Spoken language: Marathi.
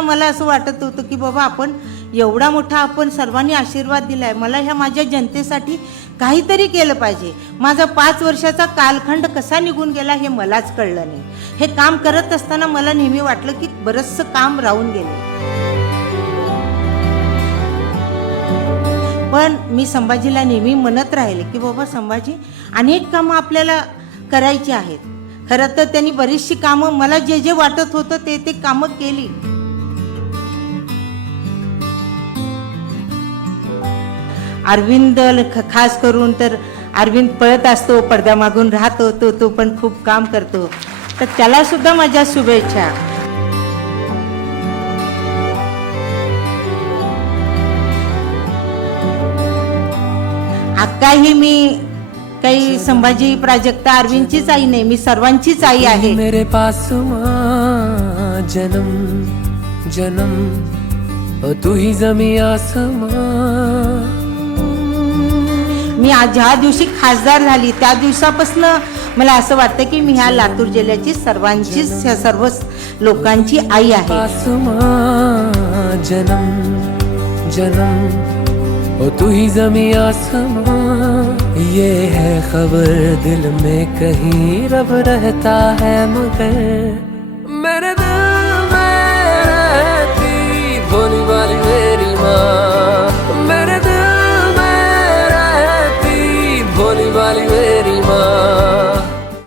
मला असं वाटत होतं की बाबा आपण एवढा मोठा आपण सर्वांनी आशीर्वाद दिलाय. मला ह्या माझ्या जनतेसाठी काहीतरी केलं पाहिजे. माझा पाच वर्षाचा कालखंड कसा निघून गेला हे मलाच कळलं नाही. हे काम करत असताना मला नेहमी वाटलं की बरंचसं काम राहून गेलं. पण मी संभाजीला नेहमी म्हणत राहिले की बाबा संभाजी अनेक कामं आपल्याला करायची आहेत. खरं तर त्यांनी बरीचशी कामं मला जे जे वाटत होतं ते ते कामं केली. अरविंद खास करून तर अरविंद पळत असतो पडद्यामागून राहतो तो तो पण खूप काम करतो. तर त्याला सुद्धा माझ्या शुभेच्छा. आता ही मी काही संभाजी प्राजक्ता अरविंदचीच आई नाही मी सर्वांचीच आई आहे. मेरे पास जन्म जन्म तू ही जमी आसमां. मी आज ज्या दिवशी खासदार झाली त्या दिवसापासून मला असं वाटतं की मी ह्या लातूर जिल्ह्याची सर्वांचीच ह्या सर्व लोकांची आई आहे. जनम जनम ओ तू ही जमी आसमा ये है खबर दिल में कहीं रब रहता है मगर। मेरे